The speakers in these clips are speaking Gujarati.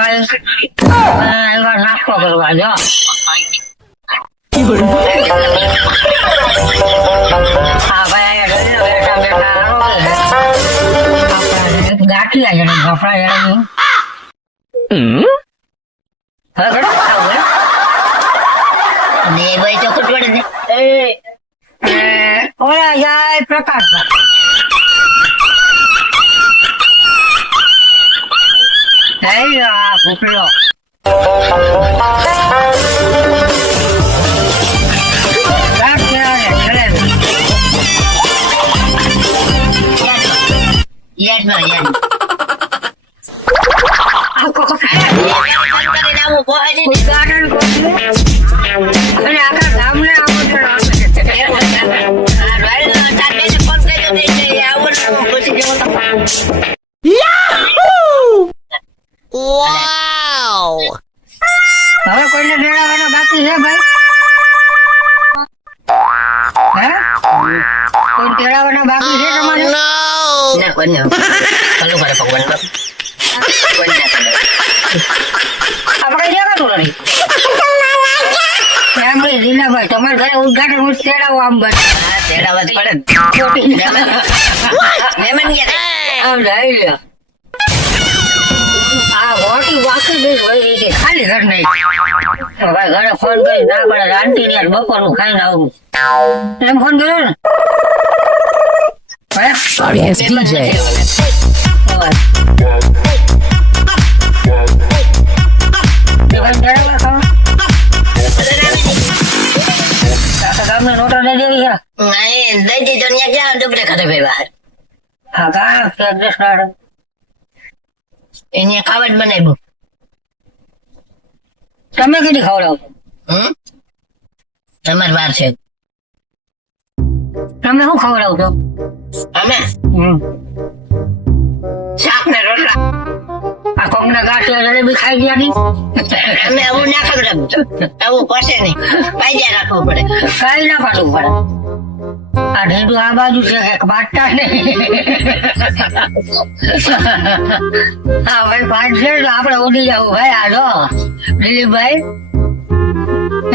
મારી એવા નાસ્તો કરવા જો હા ભાઈ બેઠા બેઠા આપણે ગાંઠિયા જણે ગફડા ખાવું ને ભાઈ ચોખટ પડે ઓલા જાય પ્રકાશભાઈ હે આ ફૂટલો ગાંઠિયા ને જલેબી કોઈ બાકી છે તમારે? ના કોને ચાલુ કરે ભગવાન. બાપ કોને ના આપણે જવાનું નથી? એમ નહીં તમારે ઘરે ઉદઘાટન હું તેડાવો આમ બસ. તેડાવા પડે ને. ગયા. આમ લઈ લ્યો આ મોટી બાકી દઈ હોય કે ખાલી ઘર નહીં ભાઈ ઘરે ફોન કરી ના પડે આંટી ને બપોરનું ખાઈને આવું એમ ફોન કર્યો ને? Sorry, it's DJ. ભાઈ તેડાવવા ખાવા? આખા ગામને નોટા દઈ દેવી છે? નહીં દઈ દીધો ક્યાં ડબરે ખાતે ભાઈ બહાર હા કા? એને ખાવા જ બનાવ્યું. તમે કેટલી ખવડાવો. હમ? તમારી વાર છે. તમે શું ખવડાવો છો? અમે. શાક ને રોટલા. આ કોકના ગાંઠિયા જલેબી ખાઈ ગયા ની અમે આવું ના ખવડાવું આવું પોસે નહીં. પાયદા રાખવું પડે. કઈ ના પાડવું પડે. આ ઢેંડુ આ બાજુ છે, એક બાટતા ને હા આપણે ઉડી જવું. ભાઈ, આ દિલીપભાઈ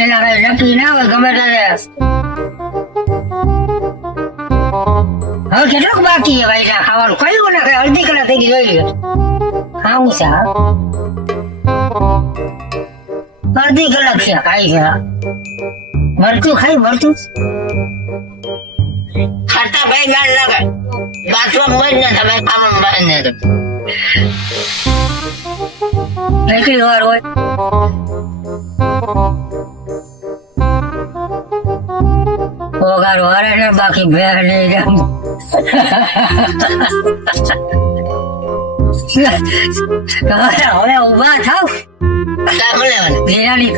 એના કઈ નક્કી ના ગમે ત્યારે. કેટલુંક બાકી છે ભાઈ ખાવાનું? કયું ને કઈ અડધી કલાક થઈ ગઈ, જોઈ ખાવું છે અડધી કલાક છે, ખાઈ છે મરચું ખાઈ, મરચું? ખાતા ભાઈ ગાળ લાગે. બાથરૂમ મજ ના તમે આમ બહાર ને થાય. કેટલી વાર હોય. વારે ને બાકી બે નહીં જામ હવે ઊભા થાવ. લેવાનું?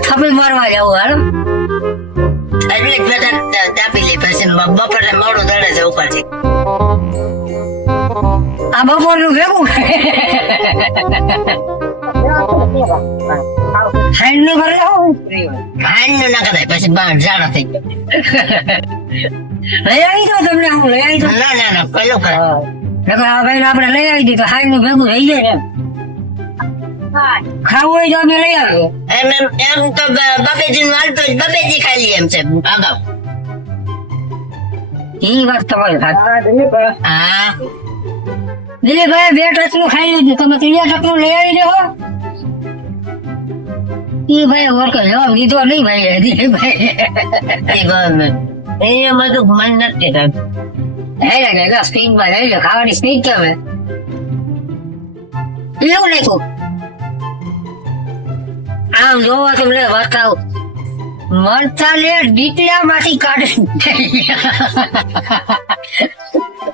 થપી મારવા જવું હાલ. એટલે બપોરે મોડું દડે છે ઉપરથી. આ બપોરનું ભેગું? નું ભરે ખાંડનું ના કરાય પછી બહાર ઝાડા થઈ ગયો. લઈ આવી દો તમને હું લઈ આવી દો ના ના ના પેલું કરે આ ભાઈ આપણે લઈ આવી દીધું નું ભેગું થઈ જાય ને ખાવું હોય તો અમે લઈ આવીએ. એમ એમ એમ તો બબેજી નું હાલતો બબેજી ખાઈ લઈએ એમ છે અગાઉ ઈ વાત તમારી હા દિલીપભાઈ બે ટચનું ખાઈ લીધું. તમે ત્રીજા નું લઈ આવી દેવો ઈ ભાઈ વર્ક જવાબ લીધો નહીં ભાઈ દિલીપભાઈ એ ગમે. એ મન નથી લઈ લે સ્પીડમાં લઈ લો. ખાવાની સ્પીડ કેમ હે? એવું નહીં આમ જોવો તમને બતાવ મરચા ને કાઢી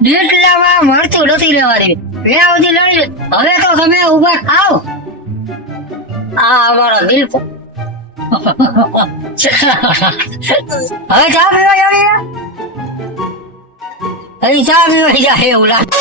ડીટલામાં લે. હવે તો તમે ઊભા થાવ આ અમારો દિલ હવે ચા પીવા જાવી ચા પીવા જાય એવું લાગે.